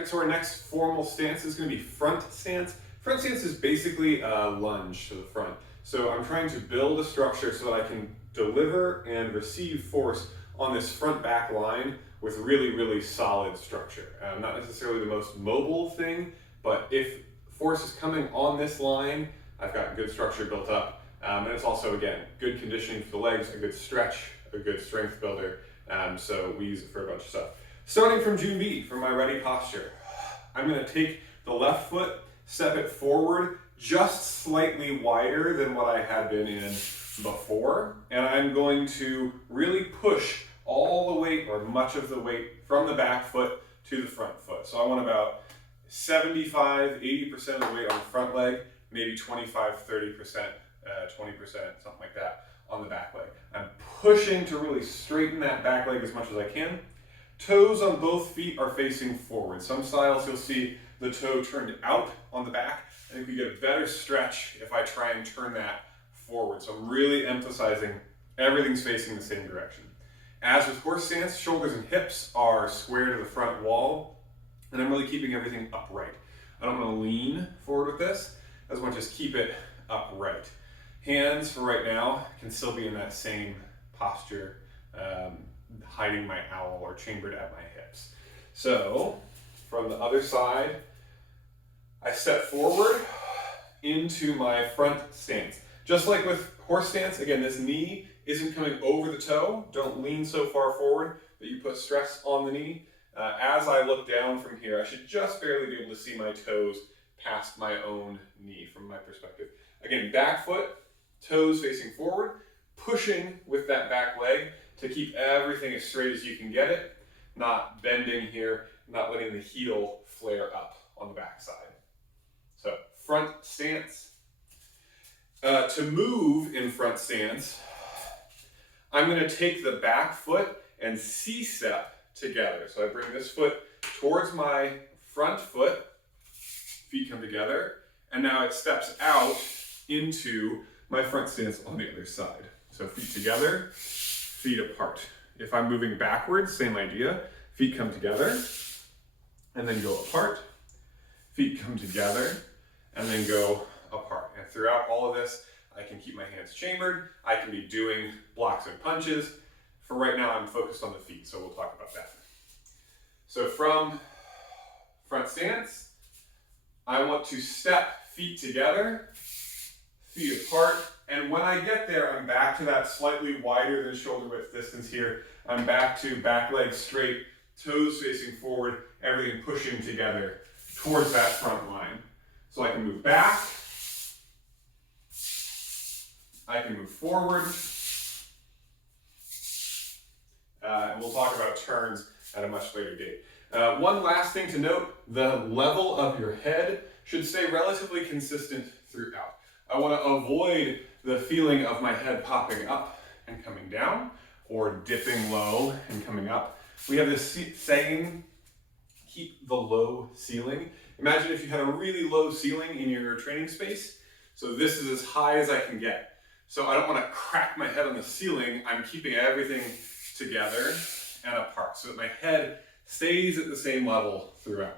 All right, so our next formal stance is going to be front stance. Front stance is basically a lunge to the front. So I'm trying to build a structure so that I can deliver and receive force on this front back line with really, really solid structure. Not necessarily the most mobile thing, but if force is coming on this line, I've got good structure built up. And it's also, again, good conditioning for the legs, a good stretch, a good strength builder. So we use it for a bunch of stuff. Starting from June B, from my ready posture, I'm going to take the left foot, step it forward just slightly wider than what I had been in before, and I'm going to really push all the weight or much of the weight from the back foot to the front foot. So I want about 75, 80% of the weight on the front leg, maybe 25, 30%, 20%, something like that on the back leg. I'm pushing to really straighten that back leg as much as I can. Toes on both feet are facing forward. Some styles you'll see the toe turned out on the back. I think we get a better stretch if I try and turn that forward. So I'm really emphasizing everything's facing the same direction. As with horse stance, shoulders and hips are square to the front wall, and I'm really keeping everything upright. I don't want to lean forward with this as much as keep it upright. Hands for right now can still be in that same posture, hiding my owl or chambered at my hips. So from the other side, I step forward into my front stance. Just like with horse stance, again, this knee isn't coming over the toe. Don't lean so far forward that you put stress on the knee. As I look down from here, I should just barely be able to see my toes past my own knee from my perspective. Again, back foot, toes facing forward, pushing with that back leg to keep everything as straight as you can get it, not bending here, not letting the heel flare up on the back side. So front stance. To move in front stance, I'm going to take the back foot and C-step together. So I bring this foot towards my front foot, feet come together, and now it steps out into my front stance on the other side. So feet together, feet apart. If I'm moving backwards, same idea. Feet come together and then go apart. Feet come together and then go apart. And throughout all of this, I can keep my hands chambered. I can be doing blocks and punches. For right now, I'm focused on the feet, so we'll talk about that. So from front stance, I want to step feet together, feet apart, and when I get there, I'm back to that slightly wider than shoulder width distance here. I'm back to back leg straight, toes facing forward, everything pushing together towards that front line. So I can move back, I can move forward, and we'll talk about turns at a much later date. One last thing to note, the level of your head should stay relatively consistent throughout. I want to avoid the feeling of my head popping up and coming down, or dipping low and coming up. We have this saying, keep the low ceiling. Imagine if you had a really low ceiling in your training space. So this is as high as I can get. So I don't want to crack my head on the ceiling. I'm keeping everything together and apart so that my head stays at the same level throughout.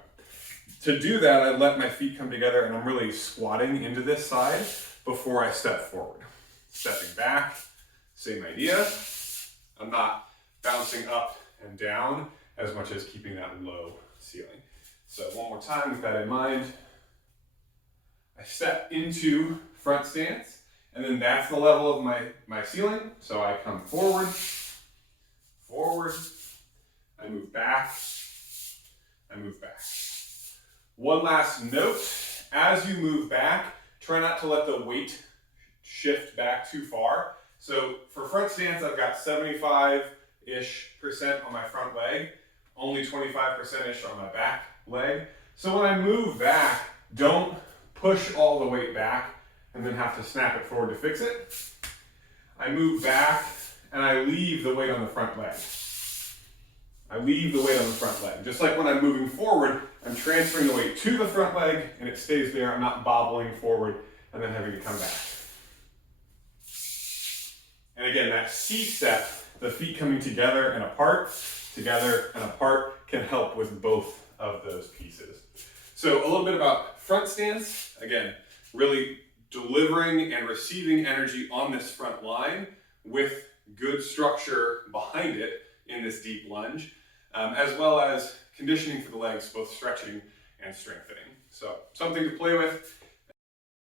To do that, I let my feet come together and I'm really squatting into this side before I step forward. Stepping back, same idea. I'm not bouncing up and down as much as keeping that low ceiling. So one more time with that in mind. I step into front stance, and then that's the level of my ceiling. So I come forward, I move back, I move back. One last note, as you move back, try not to let the weight shift back too far. So for front stance, I've got 75-ish% on my front leg, only 25%-ish on my back leg. So when I move back, don't push all the weight back and then have to snap it forward to fix it. I move back and I leave the weight on the front leg. I leave the weight on the front leg. Just like when I'm moving forward, I'm transferring the weight to the front leg and it stays there. I'm not bobbling forward and then having to come back. And again, that C step, the feet coming together and apart, can help with both of those pieces. So a little bit about front stance. Again, really delivering and receiving energy on this front line with good structure behind it in this deep lunge, as well as conditioning for the legs, both stretching and strengthening. So something to play with.